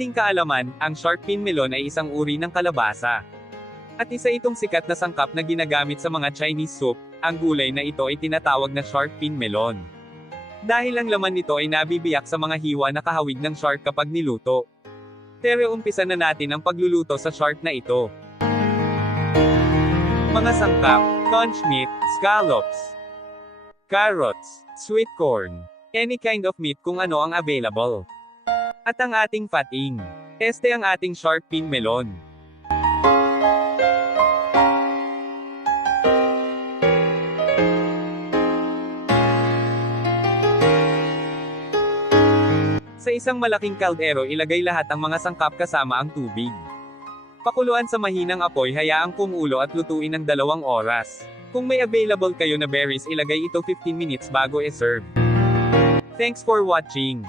ating kaalaman, ang shark fin melon ay isang uri ng kalabasa. At isa itong sikat na sangkap na ginagamit sa mga Chinese soup. Ang gulay na ito ay tinatawag na shark fin melon. Dahil ang laman nito ay nabibiyak sa mga hiwa na kahawig ng shark kapag niluto. Pero umpisa na natin ang pagluluto sa shark na ito. Mga sangkap: conch meat, scallops, carrots, sweet corn, any kind of meat kung ano ang available. At ang ating fatting. Este ang ating shark fin melon. Sa isang malaking kaldero ilagay lahat ang mga sangkap kasama ang tubig. Pakuluan sa mahinang apoy, hayaang kumulo at lutuin ng 2 oras. Kung may available kayo na berries ilagay ito 15 minutes bago i-serve. Thanks for watching.